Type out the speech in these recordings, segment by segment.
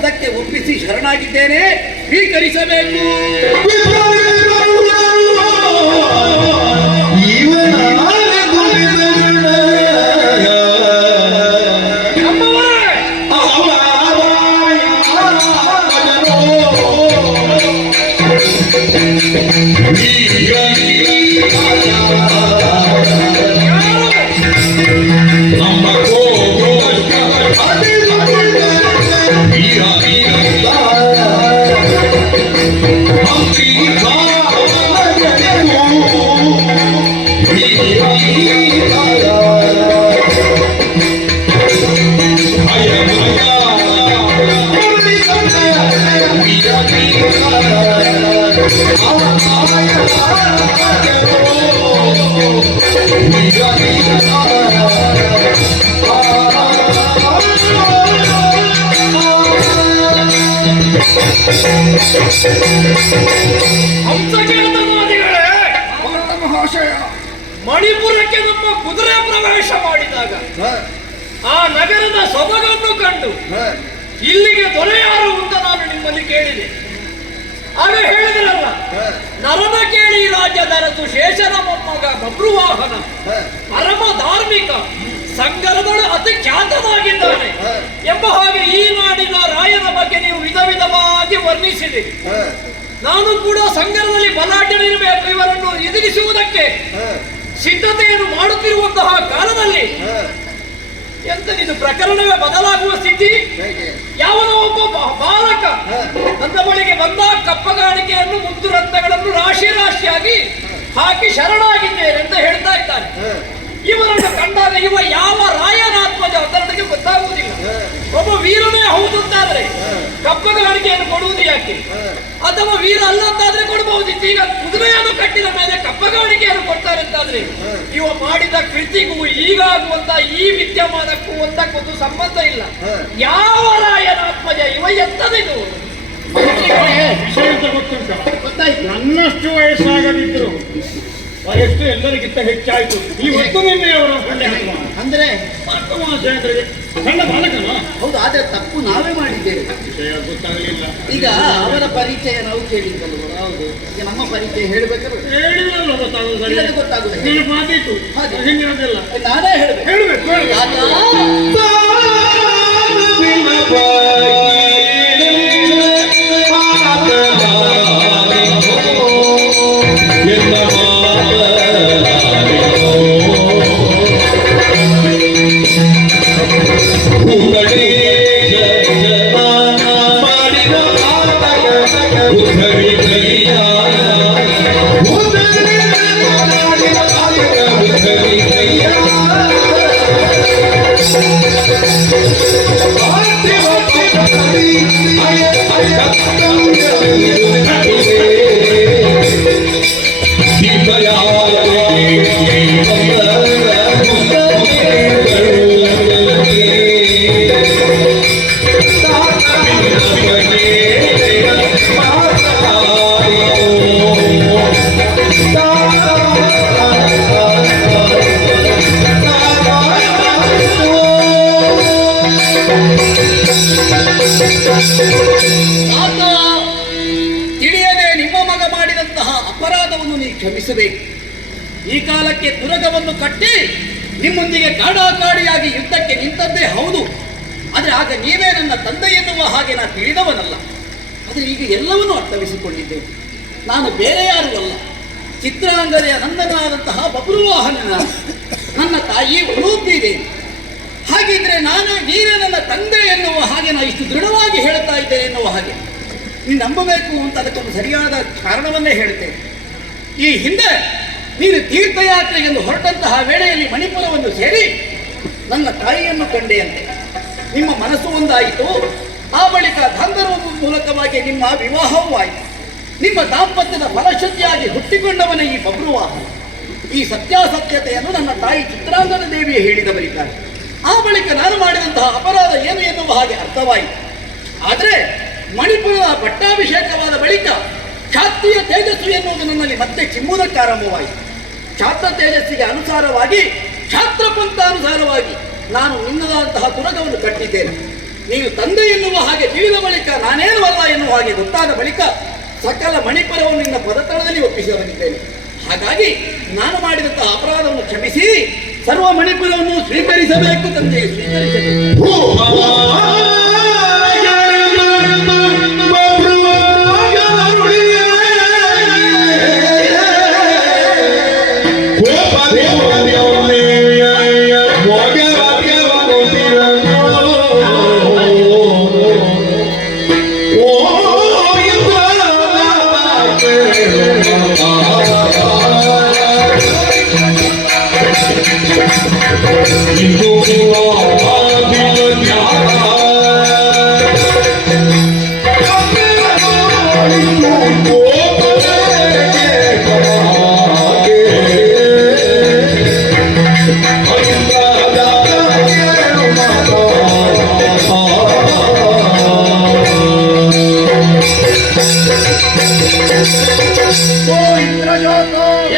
ಅದಕ್ಕೆ ಒಪ್ಪಿಸಿ ಶರಣಾಗಿದ್ದೇನೆ, ಸ್ವೀಕರಿಸಬೇಕು. ಮಣಿಪುರಕ್ಕೆ ನಮ್ಮ ಕುದುರೆ ಪ್ರವೇಶ ಮಾಡಿದಾಗ ಆ ನಗರದ ಸೊಬಗನ್ನು ಕಂಡು ಇಲ್ಲಿಗೆ ದೊರೆಯಾರು ಅಂತ ನಾನು ನಿಮ್ಮಲ್ಲಿ ಕೇಳಿದೆ. ಆಗ ಹೇಳಿದ್ರಲ್ಲ, ನರನ ಕೇಳಿ ರಾಜ್ಯದ ಅರಸು ಶೇಷನ ಮೊಮ್ಮಗ ಬಬ್ರುವಾಹನ ಪರಮ ಧಾರ್ಮಿಕ, ಸಂಗರದೊಳು ಅತಿ ಖ್ಯಾತನಾಗಿದ್ದಾನೆ ಎಂಬ ಹಾಗೆ ಈ ನಾಡಿನ ರಾಯನ ಬಗ್ಗೆ ನೀವು ವಿಧ ವಿಧವಾಗಿ ವರ್ಣಿಸಿದೆ. ನಾನು ಕೂಡ ಸಂಗರದಲ್ಲಿ ಬಲಾಢ್ಯನಿರಬೇಕು, ಇವರನ್ನು ಎದುರಿಸುವುದಕ್ಕೆ ಸಿದ್ಧತೆಯನ್ನು ಮಾಡುತ್ತಿರುವಂತಹ ಕಾಲದಲ್ಲಿ ಎಂತದಿದು ಪ್ರಕರಣವೇ ಬದಲಾಗುವ ಸ್ಥಿತಿ. ಯಾವನೋ ಒಬ್ಬ ಬಾಲಕ ನನ್ನ ಬಳಿಗೆ ಬಂದ ಕಪ್ಪಗಾಣಿಕೆಯನ್ನು ಮುತ್ತು ರತ್ನಗಳನ್ನು ರಾಶಿ ರಾಶಿಯಾಗಿ ಹಾಕಿ ಶರಣಾಗಿದ್ದೇನೆ ಅಂತ ಹೇಳ್ತಾ ಇದ್ದಾನೆ. ಇವರನ್ನು ಕಂಡಾಗ ಇವ ಯಾವ ರಾಯನಾತ್ಮಜ ಅಂತ ನನಗೆ ಗೊತ್ತಾಗುವುದಿಲ್ಲ. ಒಬ್ಬ ವೀರನೇ ಹೌದು ಅಂತಾದ್ರೆ ಕಪ್ಪಗಾಣಿಕೆಯನ್ನು ಕೊಡುವುದು ಯಾಕೆ, ಅಥವಾ ವೀರ ಅಲ್ಲ ಅಂತಾದ್ರೆ ಕೊಡಬಹುದಿತ್ತು. ಈಗ ಕುದುರೆಯನ್ನು ಕಟ್ಟಿದ ಮೇಲೆ ಕಪ್ಪಗಾಣಿಕೆಯನ್ನು ಕೊಡ್ತಾರೆ ಅಂತಾದ್ರೆ ಇವ ಮಾಡಿದ ಕೃತಿಗೂ ಈಗಾಗುವಂತ ಈ ವಿದ್ಯಮಾನಕ್ಕೂ ಒಂದಕ್ಕೊಂದು ಸಂಬಂಧ ಇಲ್ಲ. ಯಾವ ರಾಯನಾತ್ಮಜ ಇವ, ಎಂತದಿದು? ಗೊತ್ತಾಯ್ತು, ನನ್ನಷ್ಟು ವಯಸ್ಸಾಗದಿದ್ರು ವಯಸ್ಸು ಎಲ್ಲರಿಗಿಂತ ಹೆಚ್ಚಾಯ್ತು. ಈ ಒಟ್ಟು ನಿನ್ನೆಯವರು ಅಂದ್ರೆ ಸಣ್ಣ ಬಾಲಕನ. ಹೌದು, ಆದ್ರೆ ತಪ್ಪು ನಾವೇ ಮಾಡಿದ್ದೇವೆ. ಗೊತ್ತಾಗಲಿಲ್ಲ. ಈಗ ಅವರ ಪರಿಚಯ ನಾವು ಕೇಳಿದ್ದಲ್ವ? ಹೌದು. ಈಗ ನಮ್ಮ ಪರಿಚಯ ಹೇಳ್ಬೇಕಾದ್ರೆ ಹೇಳಿದ್ರಲ್ಲ ಗೊತ್ತಾಗುದಿಲ್ಲ. ಗೊತ್ತಾಗುದಿಲ್ಲ. ನೀನು ಮಾತಿತ್ತು ಹಿಂದಿನದೆಲ್ಲ ನಾನೇ ಹೇಳ್ಬೇಕು. ತಿಳಿಯದೆ ನಿಮ್ಮ ಮಗ ಮಾಡಿದಂತಹ ಅಪರಾಧವನ್ನು ನೀವು ಕ್ಷಮಿಸಬೇಕು. ಈ ಕಾಲಕ್ಕೆ ತುರಗವನ್ನು ಕಟ್ಟಿ ನಿಮ್ಮೊಂದಿಗೆ ಕಾಡಾಕಾಡಿಯಾಗಿ ಯುದ್ಧಕ್ಕೆ ನಿಂತದ್ದೇ ಹೌದು. ಆದರೆ ಆಗ ನೀವೇ ನನ್ನ ತಂದೆ ಎನ್ನುವ ಹಾಗೆ ನಾನು ತಿಳಿದವನಲ್ಲ. ಆದರೆ ಈಗ ಎಲ್ಲವನ್ನೂ ಅರ್ಥವಿಸಿಕೊಂಡಿದ್ದೇನೆ. ನಾನು ಬೇರೆ ಯಾರೂ ಅಲ್ಲ, ಚಿತ್ರಾಂಗನೆಯ ನಂದನಾದಂತಹ ಬಬ್ರುವಾಹನನ ನನ್ನ ತಾಯಿ ಉಲೂಪಿದೇವಿ. ಹಾಗಿದ್ರೆ ನೀನೇ ನನ್ನ ತಂದೆ ಎನ್ನುವ ಹಾಗೆ ನಾನು ಇಷ್ಟು ದೃಢವಾಗಿ ಹೇಳ್ತಾ ಇದ್ದೇನೆ ಎನ್ನುವ ಹಾಗೆ ನೀನು ನಂಬಬೇಕು ಅಂತ ಅದಕ್ಕೊಂದು ಸರಿಯಾದ ಕಾರಣವನ್ನೇ ಹೇಳ್ತೇನೆ. ಈ ಹಿಂದೆ ನೀನು ತೀರ್ಥಯಾತ್ರೆಗೆಂದು ಹೊರಟಂತಹ ವೇಳೆಯಲ್ಲಿ ಮಣಿಪುರವನ್ನು ಸೇರಿ ನನ್ನ ತಾಯಿಯನ್ನು ಕಂಡೆಯಂತೆ. ನಿಮ್ಮ ಮನಸ್ಸು ಒಂದಾಯಿತು. ಆ ಬಳಿಕ ಗಾಂಧರ್ವ ಮೂಲಕವಾಗಿ ನಿಮ್ಮ ವಿವಾಹವೂ ಆಯಿತು. ನಿಮ್ಮ ದಾಂಪತ್ಯದ ಫಲಶ್ರುತಿಯಾಗಿ ಹುಟ್ಟಿಕೊಂಡವನೇ ಈ ಬಬ್ರುವಾಹನ. ಈ ಸತ್ಯಾಸತ್ಯತೆಯನ್ನು ನನ್ನ ತಾಯಿ ಚಿತ್ರಾಂಗದ ದೇವಿಯೇ ಹೇಳಿದ ಬಳಿಕ ಆ ಬಳಿಕ ನಾನು ಮಾಡಿದಂತಹ ಅಪರಾಧ ಏನು ಎನ್ನುವ ಹಾಗೆ ಅರ್ಥವಾಯಿತು. ಆದರೆ ಮಣಿಪುರದ ಪಟ್ಟಾಭಿಷೇಕವಾದ ಬಳಿಕ ಕ್ಷಾತ್ರಿಯ ತೇಜಸ್ಸು ಎನ್ನುವುದು ನನ್ನಲ್ಲಿ ಮತ್ತೆ ಚಿಮ್ಮುವುದಕ್ಕಾರಂಭವಾಯಿತು. ಕ್ಷಾತ್ರ ತೇಜಸ್ಸಿಗೆ ಅನುಸಾರವಾಗಿ, ಕ್ಷಾತ್ರ ಪಂಥಾನುಸಾರವಾಗಿ ನಾನು ನಿನ್ನದಂತಹ ತುರಗವನ್ನು ಕಟ್ಟಿದ್ದೇನೆ. ನೀವು ತಂದೆ ಎನ್ನುವ ಹಾಗೆ ತಿಳಿದ ಬಳಿಕ ನಾನೇನು ಅಲ್ಲ ಎನ್ನುವ ಹಾಗೆ ಗೊತ್ತಾದ ಬಳಿಕ ಸಕಲ ಮಣಿಪುರವನ್ನು ನಿನ್ನ ಪದತಳದಲ್ಲಿ ಒಪ್ಪಿಸಬಲ್ಲಿದ್ದೇನೆ. ಹಾಗಾಗಿ ನಾನು ಮಾಡಿದಂತಹ ಅಪರಾಧವನ್ನು ಕ್ಷಮಿಸಿ ಸರ್ವ ಮಣಿಪುರವನ್ನು ಸ್ವೀಕರಿಸಬೇಕು ತಂದೆ, ಸ್ವೀಕರಿಸಬೇಕು.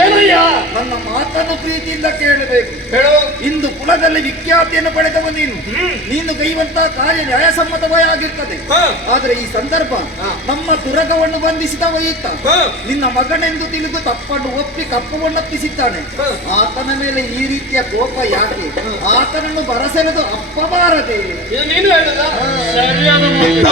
ಏನಯ್ಯ? ನನ್ನ ಮಾತನ್ನು ಪ್ರೀತಿಯಿಂದ ಕೇಳಬೇಕು. ಹೇಳು. ಇಂದು ಕುಲದಲ್ಲಿ ವಿಖ್ಯಾತಿಯನ್ನು ಪಡೆದವ ನೀನು ಕೈಯುವಂತಹ ಕಾರ್ಯ ನ್ಯಾಯಸಮ್ಮತವೇ ಆಗಿರ್ತದೆ. ಆದ್ರೆ ಈ ಸಂದರ್ಭ ನಮ್ಮ ತುರಗವನ್ನು ಬಂಧಿಸಿದವ ಈತ ನಿನ್ನ ಮಗನೆಂದು ತಿಳಿದು ತಪ್ಪನ್ನು ಒಪ್ಪಿ ಕಪ್ಪವನ್ನಪ್ಪಿಸಿದ್ದಾನೆ. ಆತನ ಮೇಲೆ ಈ ರೀತಿಯ ಕೋಪ ಯಾಕೆ? ಆತನನ್ನು ಬರಸೆಳೆದು ಅಪ್ಪಬಾರದೆ. ಇದು ನೀನು ಹೇಳುದ? ಸರಿಯಾದ ಮಾತು.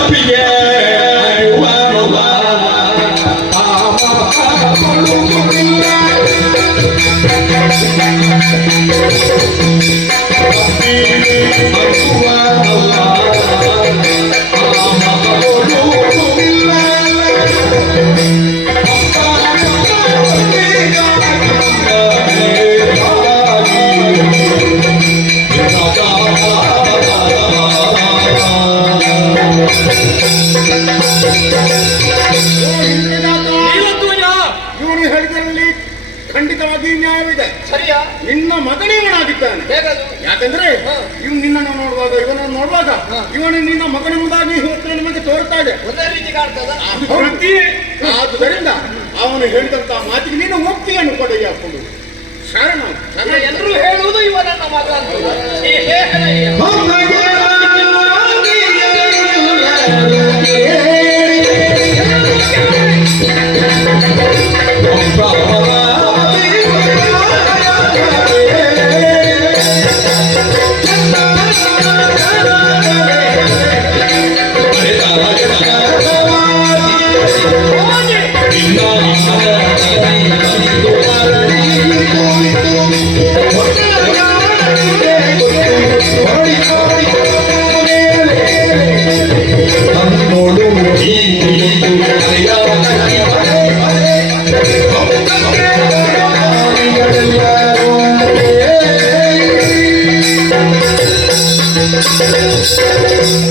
ಇವನು ಹೇಳಿದಲ್ಲಿ ಖಂಡಿತವಾಗಿ ನ್ಯಾಯವಿದೆ. ಸರಿಯಾ? ನಿನ್ನ ಮಗನೇವನಾಗಿದ್ದಾನೆ. ಹೇಗದು? ಯಾಕಂದ್ರೆ ಇವನು ನಿನ್ನನ್ನು ನೋಡುವಾಗ ಇವನನ್ನು ನೋಡುವಾಗ ಇವನು ನಿನ್ನ ಮಗನೆಂಬುದಾಗಿ ಇವತ್ತು ನಮಗೆ ತೋರ್ತಾ ಇದೆ. ಒಂದೇ ರೀತಿ ಕಾಣ್ತದ? ಆದುದರಿಂದ ಅವನು ಹೇಳಿದಂತಹ ಮಾತಿಗೆ ನೀನು ಒಪ್ಪಿಗೆಯನ್ನು ಕೊಡೆಯ ಕೊಡು. ಶರಣ ಎಲ್ಲರೂ ಹೇಳುವುದು ಇವ ನನ್ನ ಮಗ ಅಂತ. ಈ ಹೇಗನಯ್ಯ?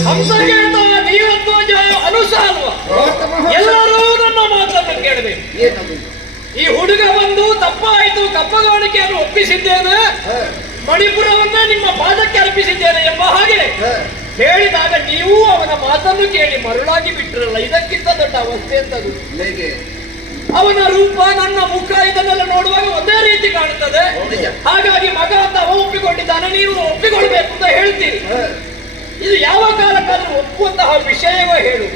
ಹಂಸಕೇತ ನೀವಧ್ವಜ ಅನುಸಾಲ್ವ ಎಲ್ಲರೂ ನನ್ನ ಮಾತನ್ನು ಕೇಳಬೇಕು. ಈ ಹುಡುಗ ಬಂದು ತಪ್ಪಾಯಿತು, ಕಪ್ಪಗಾಣಿಕೆಯನ್ನು ಒಪ್ಪಿಸಿದ್ದೇನೆ, ಮಣಿಪುರವನ್ನೇ ನಿಮ್ಮ ಪಾದಕ್ಕೆ ಅರ್ಪಿಸಿದ್ದೇನೆ ಎಂಬ ಹಾಗೆ ಹೇಳಿದಾಗ ನೀವು ಅವನ ಮಾತನ್ನು ಕೇಳಿ ಮರುಳಾಗಿ ಬಿಟ್ಟಿರಲ್ಲ. ಇದಕ್ಕಿಂತ ದೊಡ್ಡ ಅವಸ್ಥೆ ಎಂತದು? ಅವನ ರೂಪ, ನನ್ನ ಮುಖ ಇದನ್ನೆಲ್ಲ ನೋಡುವಾಗ ಒಂದೇ ರೀತಿ ಕಾಣುತ್ತದೆ. ಹಾಗಾಗಿ ಮಗ ಅಂತ ಅವ ಒಪ್ಪಿಕೊಂಡಿದ್ದಾನೆ, ನೀವು ಒಪ್ಪಿಕೊಳ್ಬೇಕು ಅಂತ ಹೇಳ್ತೀರಿ. ಇದು ಯಾವ ಕಾಲಕ್ಕಾದ್ರೂ ಒಪ್ಪುವಂತಹ ವಿಷಯವೇ ಹೇಳು.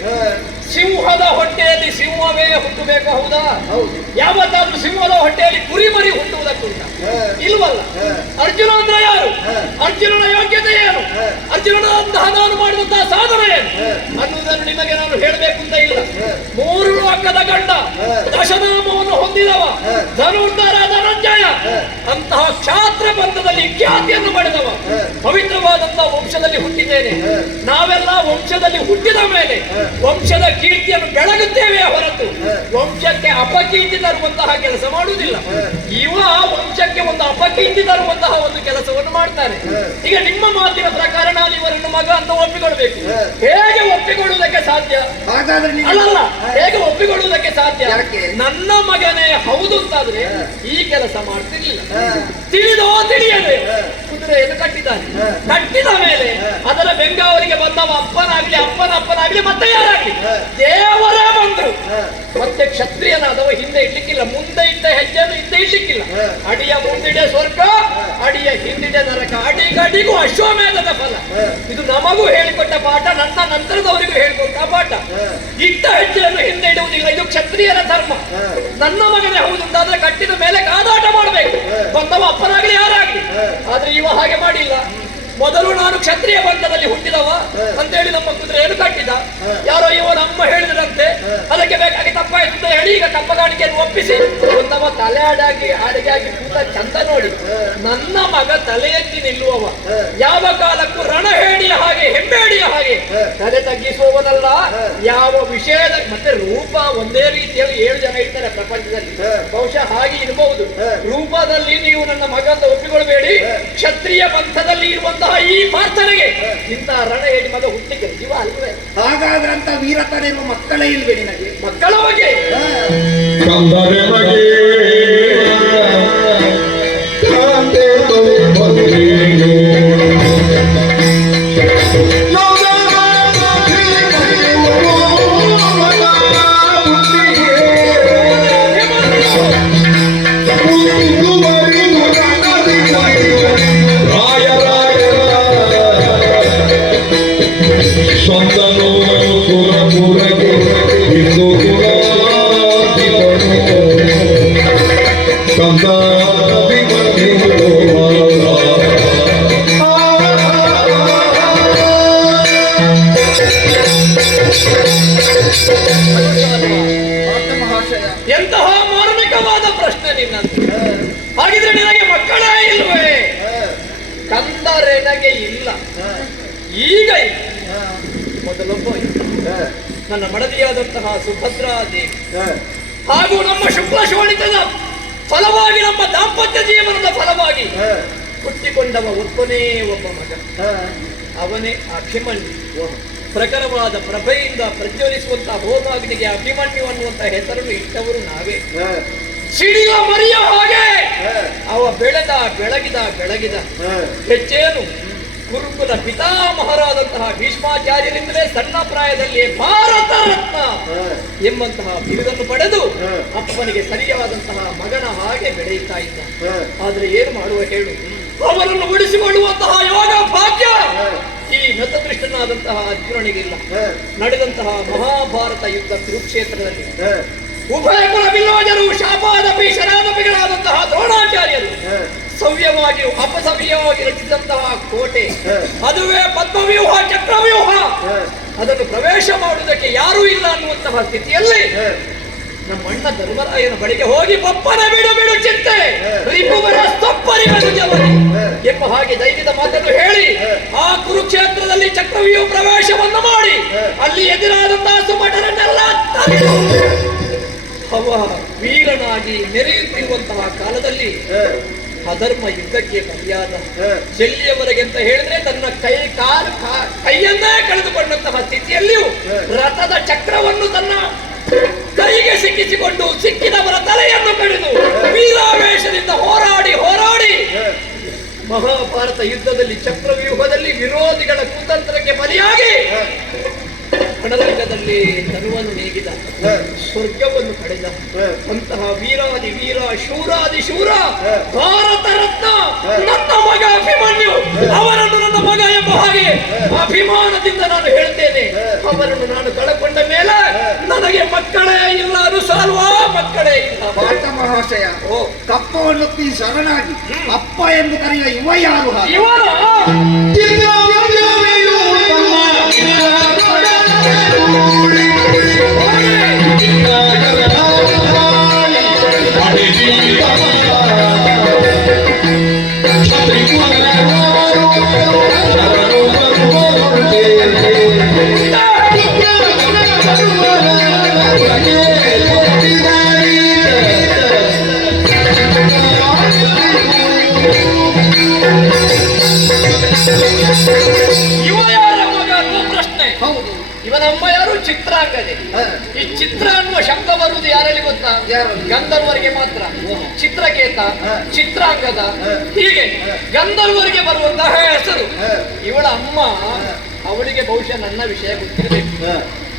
ಸಿಂಹದ ಹೊಟ್ಟೆಯಲ್ಲಿ ಸಿಂಹವೇ ಹುಟ್ಟಬೇಕು, ಹೌದಾ? ಯಾವತ್ತಾದ್ರೂ ಸಿಂಹದ ಹೊಟ್ಟೆಯಲ್ಲಿ ಕುರಿಮರಿ ಹುಟ್ಟುವುದಕ್ಕುಂಟ? ಇಲ್ವಲ್ಲ. ಅರ್ಜುನ ಅಂದ್ರೆ ಯಾರು? ಅರ್ಜುನನ ಯೋಗ್ಯತೆ ಏನು? ಅರ್ಜುನನಂತಹ ನಾನು ಮಾಡಿದಂತಹ ಸಾಧನೆ ಏನು ಅನ್ನುವುದನ್ನು ನಿಮಗೆ ನಾನು ಹೇಳಬೇಕು ಅಂತ ಇಲ್ಲ. 3 ಲೋಕದ ಗಂಡ, ದಶನಾಮವನ್ನು ಹೊಂದಿದವ, ಧನುರ್ಧರ ಧನಂಜಯ, ಅಂತಹ ಕ್ಷಾತ್ರ ಬಂಧದಲ್ಲಿ ಖ್ಯಾತಿಯನ್ನು ಪಡೆದವ, ಪವಿತ್ರವಾದಂತಹ ವಂಶದಲ್ಲಿ ಹುಟ್ಟಿದ್ದೇನೆ. ನಾವೆಲ್ಲ ವಂಶದಲ್ಲಿ ಹುಟ್ಟಿದ ಮೇಲೆ ವಂಶದ ಕೀರ್ತಿಯನ್ನು ಬೆಳಗುತ್ತೇವೆ ಹೊರತು ವಂಶಕ್ಕೆ ಅಪಕೀರ್ತಿ ತರುವಂತಹ ಕೆಲಸ ಮಾಡುವುದಿಲ್ಲ. ಇವ ವಂಶಕ್ಕೆ ಒಂದು ಅಪಕೀರ್ತಿ ತರುವಂತಹ ಒಂದು ಕೆಲಸವನ್ನು ಮಾಡ್ತಾರೆ. ಈಗ ನಿಮ್ಮ ಮಾತಿನ ಪ್ರಕಾರ ನಾನು ಇವರನ್ನು ಮಗ ಅಂತ ಒಪ್ಪಿಕೊಳ್ಬೇಕು. ಹೇಗೆ ಒಪ್ಪಿಕೊಳ್ಳುವುದಕ್ಕೆ ಸಾಧ್ಯ? ಅಲ್ಲಲ್ಲ, ಹೇಗೆ ಒಪ್ಪಿಕೊಳ್ಳುವುದಕ್ಕೆ ಸಾಧ್ಯ? ನನ್ನ ಮಗನೇ ಹೌದು ಅಂತಾದ್ರೆ ಈ ಕೆಲಸ ಮಾಡ್ತಿರ್ಲಿಲ್ಲ. ತಿಳಿದೋ ತಿಳಿಯದೆ ಕುದುರೆಯನ್ನು ಕಟ್ಟಿದ್ದಾನೆ. ಕಟ್ಟಿದ ಮೇಲೆ ಅದರ ಬೆಂಗಾವಲಿಗೆ ಬಂದವ ಅಪ್ಪನಾಗ್ಲಿ ಅಪ್ಪನಾಗ್ಲಿ ಮತ್ತೆ ಯಾರಾಗ್ಲಿ ದೇವರೇ ಬಂದ್ರು ಮತ್ತೆ ಕ್ಷತ್ರಿಯನಾದವ ಹಿಂದೆ ಇಡ್ಲಿಕ್ಕಿಲ್ಲ, ಮುಂದೆ ಇಟ್ಟ ಹೆಜ್ಜೆಯನ್ನು ಹಿಂದೆ ಇಡ್ಲಿಕ್ಕಿಲ್ಲ. ಅಡಿಯ ಮುಂದಿಡೆ ಸ್ವರ್ಗ, ಅಡಿಯ ಹಿಂದಿಡೆ ನರಕ, ಅಡಿಗಡಿಗೂ ಅಶ್ವಮೇಧದ ಫಲ. ಇದು ನಮಗೂ ಹೇಳಿಕೊಟ್ಟ ಪಾಠ, ನನ್ನ ನಂತರದವರಿಗೂ ಹೇಳಿಕೊಟ್ಟ ಪಾಠ. ಇಟ್ಟ ಹೆಜ್ಜೆಯನ್ನು ಹಿಂದೆ ಇಡುವುದಿಲ್ಲ, ಇದು ಕ್ಷತ್ರಿಯರ ಧರ್ಮ. ನನ್ನ ಮಗನೇ ಹೌದು ಅಂತಾದ್ರೆ ಕಟ್ಟಿದ ಮೇಲೆ ಕಾದಾಟ ಮಾಡಬೇಕು, ಬಂದವ ಅಪ್ಪನಾಗ್ಲಿ ಯಾರಾಗ್ಲಿ. ಆದ್ರೆ ಇವ ಹಾಗೆ ಮಾಡಿಲ್ಲ. ಮೊದಲು ನಾನು ಕ್ಷತ್ರಿಯ ಬಂಧದಲ್ಲಿ ಹುಟ್ಟಿದವ ಅಂತೇಳಿ ನಮ್ಮ ಕುದುರೆಯನ್ನು ಕಟ್ಟಿದ. ಯಾರೋ ಇವ ನಮ್ಮ ಹೇಳಿದ್ರಂತೆ, ಅದಕ್ಕೆ ಬೇಕಾಗಿ ತಪ್ಪಾಯ್ತು ಅಂತ ಹೇಳಿ ಈಗ ತಪ್ಪಗಾಣಿಕೆಯನ್ನು ಒಪ್ಪಿಸಿ ಒಂದವ ತಲೆ ಆಡಿಗೆ ಕೂತ ಚಂದ ನೋಡಿ. ನನ್ನ ಮಗ ತಲೆ ಎತ್ತಿ ನಿಲ್ಲುವವ, ಯಾವ ಕಾಲಕ್ಕೂ ರಣಹೇಡಿಯ ಹಾಗೆ ಹೆಮ್ಮೇಡಿಯ ಹಾಗೆ ತಲೆ ತಗ್ಗಿಸುವವನಲ್ಲ. ಯಾವ ವಿಷಯದ ಮತ್ತೆ ರೂಪ ಒಂದೇ ರೀತಿಯಲ್ಲಿ 7 ಜನ ಇರ್ತಾರೆ ಪ್ರಪಂಚದಲ್ಲಿ, ಬಹುಶಃ ಹಾಗೆ ಇರಬಹುದು. ರೂಪದಲ್ಲಿ ನೀವು ನನ್ನ ಮಗ ಅಂತ ಒಪ್ಪಿಕೊಳ್ಬೇಡಿ. ಕ್ಷತ್ರಿಯ ಪಂಥದಲ್ಲಿ ಇರುವಂತಹ ಈ ಪ್ರಾರ್ಥನೆಗೆ ಇಂಥ ರಣಹೇಡಿ ಮಗ ಹುಟ್ಟಿಗೆ ಜೀವ ಅಲ್ವೇ? ಹಾಗಾದ್ರಂತ ವೀರತನ ಇರುವ ಮಕ್ಕಳೇ ಇಲ್ವೇ ನಿನಗೆ? ಮಕ್ಕಳ ಬಗ್ಗೆ ಕಂದರೆ ಮಗೆ ಕಾಂತೆ ಬಂದಿರು ಸ್ವಂತನು ಸುರಪುರಗೆ ಇಂದು ಕಂದ ಎಂತಹ ಮಾರ್ಮಿಕವಾದ ಪ್ರಶ್ನೆ ನಿನ್ನದು. ಹಾಗಿದ್ರೆ ನಿನಗೆ ಮಕ್ಕಳೇ ಇಲ್ವೇ? ಕಂದರೆನಗೆ ಇಲ್ಲ, ಈಗ ಇಲ್ಲ. ಮೊದಲೊಬ್ಬ ನನ್ನ ಮಡದಿಯಾದಂತಹ ಸುಭದ್ರಾ ದೇವಿ ಹಾಗೂ ನಮ್ಮ ಶುಕ್ಲ ಶೋಣಿತದ ಫಲವಾಗಿ, ನಮ್ಮ ದಾಂಪತ್ಯ ಜೀವನದ ಫಲವಾಗಿ ಹುಟ್ಟಿಕೊಂಡವ ಒಬ್ಬನೇ ಒಬ್ಬ ಮಗ, ಅವನೇ ಅಭಿಮನ್ಯು. ಪ್ರಖರವಾದ ಪ್ರಭೆಯಿಂದ ಪ್ರಜ್ವಲಿಸುವಂತಹ ಹೋಮಾಗ್ನಿಗೆ ಅಭಿಮನ್ಯು ಅನ್ನುವಂತ ಹೆಸರನ್ನು ಇಟ್ಟವರು ನಾವೇ. ಸಿಡಿಯ ಮರಿಯ ಹಾಗೆ ಅವ ಬೆಳಗಿದ ಹೆಚ್ಚೇನು ಗುರುಕುಲ ಪಿತಾಮಹರಾದಂತಹ ಭೀಷ್ಮಾಚಾರ್ಯರಿಂದಲೇ ಸಣ್ಣ ಪ್ರಾಯದಲ್ಲಿಯೇ ಭಾರತ ರತ್ನ ಎಂಬಂತಹ ಬಿರುದನ್ನು ಪಡೆದು ಅಪ್ಪನಿಗೆ ಸರಿಯಾದಂತಹ ಮಗನ ಹಾಗೆ ಬೆಳೆಯುತ್ತಾ ಇದ್ದ. ಆದ್ರೆ ಏನು ಮಾಡುವ ಹೇಳು, ಅವರನ್ನು ಉಳಿಸಿಕೊಳ್ಳುವಂತಹ ಯೋಗ ಭಾಗ್ಯ ಈ ನತದೃಷ್ಟನಾದಂತಹ ಅರ್ಜುನನಿಗಿಲ್ಲ. ನಡೆದಂತಹ ಮಹಾಭಾರತ ಯುದ್ಧ ಕುರುಕ್ಷೇತ್ರದಲ್ಲಿ ಉಭಯ ಕುಲ ಬಿಲ್ಲೋಜರು ಶಾಪಾದಪಿ ಶರಾದಪಿಗಳಾದಂತಹ ದ್ರೋಣಾಚಾರ್ಯರು ಸವ್ಯವಾಗಿ ಅಪಸವ್ಯವಾಗಿ ರಚಿಸಿದಂತಹ ಕೋಟೆ, ಅದುವೇ ಪದ್ಮವ್ಯೂಹ ಚಕ್ರವ್ಯೂಹ, ಅದನ್ನು ಪ್ರವೇಶ ಮಾಡುವುದಕ್ಕೆ ಯಾರೂ ಇಲ್ಲ ಅನ್ನುವಂತಹ ಸ್ಥಿತಿಯಲ್ಲಿ ನಮ್ಮ ಅಣ್ಣ ಧರ್ಮರಾಯನ ಬಳಿಗೆ ಹೋಗಿ ಬಪ್ಪನ ಬಿಡು ಚಿಂತೆ ರಿಪುವರ ಸ್ತಪ್ಪರಿಗಳು ಜವರಿ ಎಂಬ ಹಾಗೆ ಧೈರ್ಯದ ಮಾತನ್ನು ಹೇಳಿ ಆ ಕುರುಕ್ಷೇತ್ರದಲ್ಲಿ ಚಕ್ರವ್ಯೂಹ ಪ್ರವೇಶವನ್ನು ಮಾಡಿ ಅಲ್ಲಿ ಎದುರಾದಂತಹ ಸುಮಟರನ್ನೆಲ್ಲ ಅವ ವೀರನಾಗಿ ಮೆರೆಯುತ್ತಿರುವಂತಹ ಕಾಲದಲ್ಲಿ ಅಧರ್ಮ ಯುದ್ಧಕ್ಕೆ ಬಲಿಯಾದ. ಎಲ್ಲಿಯವರೆಗೆ ಅಂತ ಹೇಳಿದ್ರೆ ತನ್ನ ಕೈಯನ್ನೇ ಕಳೆದುಕೊಂಡಂತಹ ಸ್ಥಿತಿಯಲ್ಲಿಯೂ ರಥದ ಚಕ್ರವನ್ನು ತನ್ನ ಕೈಗೆ ಸಿಕ್ಕಿಸಿಕೊಂಡು ಸಿಕ್ಕಿದವರ ತಲೆಯನ್ನು ಕಡಿದು ವೀರಾವೇಶದಿಂದ ಹೋರಾಡಿ ಮಹಾಭಾರತ ಯುದ್ಧದಲ್ಲಿ ಚಕ್ರವ್ಯೂಹದಲ್ಲಿ ವಿರೋಧಿಗಳ ಕುತಂತ್ರಕ್ಕೆ ಬಲಿಯಾಗಿ ಕಡಲಂಗದಲ್ಲಿ ಧನುವನ್ನು ನೀಗಿದ, ಸ್ವರ್ಗವನ್ನು ಪಡೆದ ಅಂತಹ ವೀರಾದಿ ವೀರ ಶೂರಾದಿ ಶೂರ ಭಾರತ ರತ್ನ ನನ್ನ ಮಗ ಅಭಿಮನ್ಯು. ಅವರನ್ನು ನನ್ನ ಮಗ ಎಂಬ ಹಾಗೆ ಅಭಿಮಾನದಿಂದ ನಾನು ಹೇಳ್ತೇನೆ. ಅವರನ್ನು ನಾನು ಕಳಕೊಂಡ ಮೇಲೆ ನನಗೆ ಮಕ್ಕಳೇ ಇಲ್ಲ, ಅನುಸಾರವಾ ಮಕ್ಕಳೇ ಇಲ್ಲ. ಭಾರತ ಮಹಾಶಯ, ಕಪ್ಪವನ್ನು ಶರಣಾಗಿ ಅಪ್ಪ ಎಂದು ಕರೆಯುವ ಇವ ಯಾರು? ಇವರ ಇವ ಯಾರ ಮಗ ಅನ್ನುವ ಪ್ರಶ್ನೆ. ಇವನಮ್ಮ ಯಾರು? ಚಿತ್ರಾಂಗದೆ. ಈ ಚಿತ್ರ ಅನ್ನುವ ಶಬ್ದ ಬರುವುದು ಯಾರಲ್ಲಿ ಗೊತ್ತಾ? ಗಂಧರ್ವರಿಗೆ ಮಾತ್ರ. ಚಿತ್ರಕೇತ, ಚಿತ್ರಾಂಗದ, ಹೀಗೆ ಗಂಧರ್ವರಿಗೆ ಬರುವಂತಹ ಹೆಸರು. ಇವಳ ಅಮ್ಮ, ಅವಳಿಗೆ ಬಹುಶಃ ನನ್ನ ವಿಷಯ ಗೊತ್ತಿರಬೇಕು.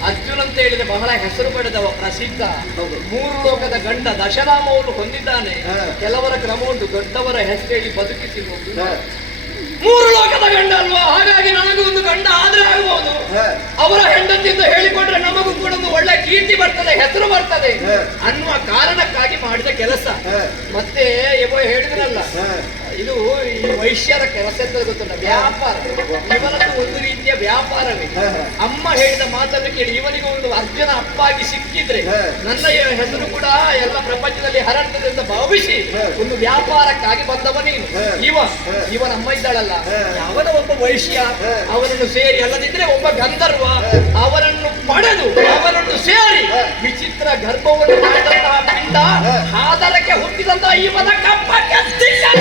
ಅರ್ಜುನ್ ಅಂತ ಹೇಳಿದ್ರೆ ಬಹಳ ಹೆಸರು ಪಡೆದವ, ಪ್ರಸಿದ್ಧ. ಹೌದು. 3 ಲೋಕದ ಗಂಡ ದಶರಾಮವನ್ನು ಹೊಂದಿದ್ದಾನೆ. ಹಾ. ಕೆಲವರ ಕ್ರಮ ಉಂಟು, ದೊಡ್ಡವರ ಹೆಸರು ಹೇಳಿ ಬದುಕಿಸಿರುವುದು. ಹ, 3 ಲೋಕದ ಗಂಡ ಅಲ್ವಾ, ಹಾಗಾಗಿ ನನಗೂ ಒಂದು ಗಂಡ ಆದ್ರೆ ಆಗ್ಬಹುದು. ಹ, ಅವರ ಹೆಂಡತಿಯಿಂದ ಹೇಳಿಕೊಂಡ್ರೆ ನಮಗೂ ಕೂಡ ಒಂದು ಒಳ್ಳೆ ಕೀರ್ತಿ ಬರ್ತದೆ, ಹೆಸರು ಬರ್ತದೆ ಹ. ಅನ್ನುವ ಕಾರಣಕ್ಕಾಗಿ ಮಾಡಿದ ಕೆಲಸ. ಹ. ಮತ್ತೆ ಹೇಳಿದ್ರಲ್ಲ, ಹ. ಇದು ಈ ವೈಶ್ಯರ ಕೆಲಸ ಅಂತ ಗೊತ್ತುಂಟ, ವ್ಯಾಪಾರ. ಇವನದ್ದು ಒಂದು ರೀತಿಯ ವ್ಯಾಪಾರವೇ. ಹ. ಅಮ್ಮ ಹೇಳಿದ ಮಾತನ್ನು ಕೇಳಿ ಇವನಿಗೆ ಒಂದು ಅರ್ಜುನ ಅಪ್ಪಾಗಿ ಸಿಕ್ಕಿದ್ರೆ ಹ. ನನ್ನ ಹೆಸರು ಕೂಡ ಎಲ್ಲ ಪ್ರಪಂಚದಲ್ಲಿ ಹರಡ್ತದೆ ಅಂತ ಭಾವಿಸಿ ಹ. ಒಂದು ವ್ಯಾಪಾರಕ್ಕಾಗಿ ಬಂದವ ನೀನು. ಹ. ಇವನ ಅಮ್ಮ ಇದ್ದಾಳಲ್ಲ, ಹ. ಅವನ ಒಬ್ಬ ವೈಶ್ಯ, ಹ. ಅವನನ್ನು ಸೇರಿ, ಅಲ್ಲದಿದ್ರೆ ಒಬ್ಬ ಗಂಧರ್ವ, ಹ. ಅವನನ್ನು ಪಡೆದು ಅವನನ್ನು ಸೇರಿ ಹ. ವಿಚಿತ್ರ ಗರ್ಭವನ್ನು ಮಾಡಿದಂತಹ ಪಿಂಡ, ಹ. ಆಧಾರಕ್ಕೆ ಹುಟ್ಟಿದಂತಹ ಇವನ ಕಪ್ಪಕ್ಕೆ ಜಾತ